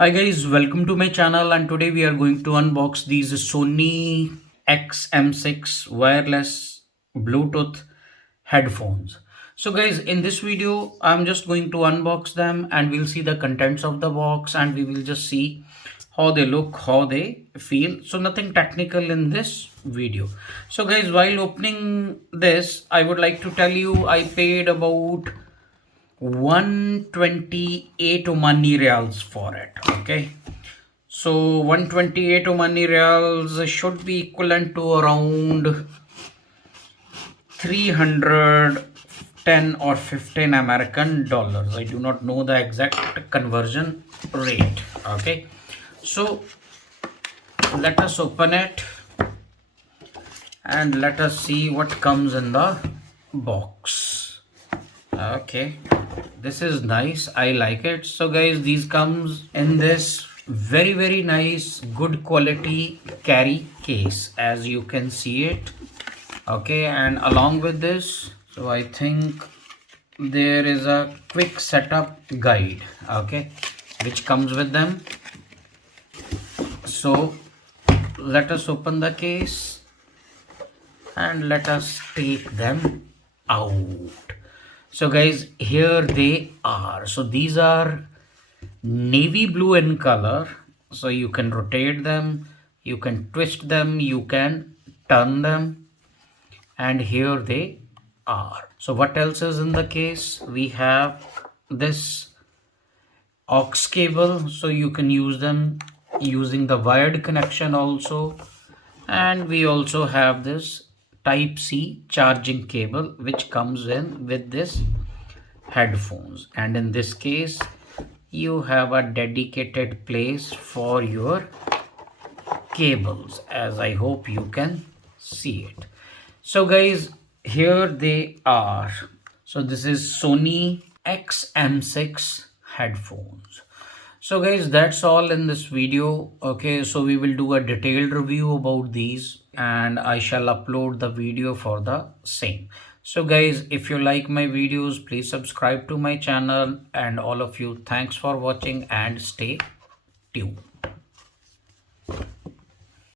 Hi guys, welcome to my channel and today we are going to unbox these Sony XM6 wireless Bluetooth headphones. So guys, in this video I'm just going to unbox them and we'll see the contents of the box and we will just see how they look, how they feel. So nothing technical in this video. So guys, while opening this, I would like to tell you I paid about 128 Omani Reals for it. Okay, so 128 Omani Reals should be equivalent to around 310 or 15 American dollars. I do not know the exact conversion rate. Okay, so let us open it and let us see what comes in the box. Okay, this is nice, I like it. So guys, these comes in this very nice good quality carry case, as you can see it. Okay, and along with this, so I think there is a quick setup guide, okay, which comes with them. So let us open the case and let us take them out. So guys, here they are. So these are navy blue in color. So you can rotate them, you can twist them, you can turn them, and here they are. So what else is in the case? We have this aux cable, so you can use them using the wired connection also. And we also have this type C charging cable which comes in with this headphones, and in this case you have a dedicated place for your cables, as I hope you can see it. So guys, here they are. So this is Sony XM6 headphones. So guys, that's all in this video. Okay, so we will do a detailed review about these and I shall upload the video for the same. So guys, if you like my videos, please subscribe to my channel, and all of you, thanks for watching and stay tuned.